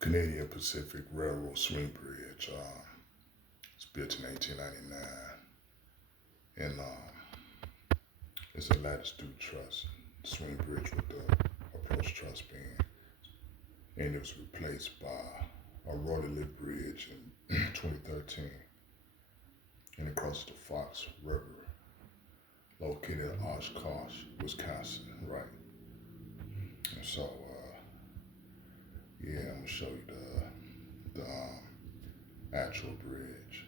Canadian Pacific Railroad swing bridge. It's built in 1899, and it's a lattice truss swing bridge with the approach truss beam, and it was replaced by a rolling lift bridge in 2013, and it crosses the Fox River, located in Oshkosh, Wisconsin, right? And so, yeah, I'm gonna show you the actual bridge.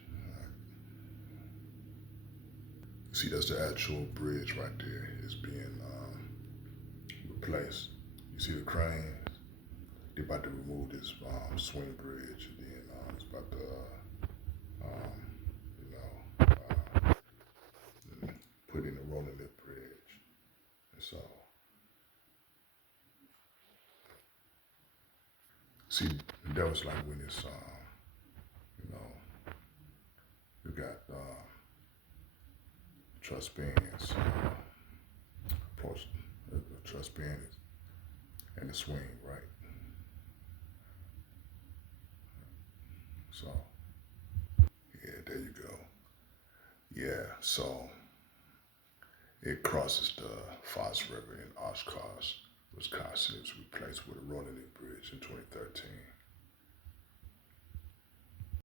See, that's the actual bridge right there. It's being replaced. You see the crane? They're about to remove this swing bridge, and then it's about to, you know, put in a rolling lift bridge. And so, see, that was like when it's, you know, you got truss bands, approach the truss band and the swing, right? So, yeah, there you go. Yeah, so it crosses the Fox River in Oshkosh, Wisconsin. It was replaced with a rolling lift bridge in 2013.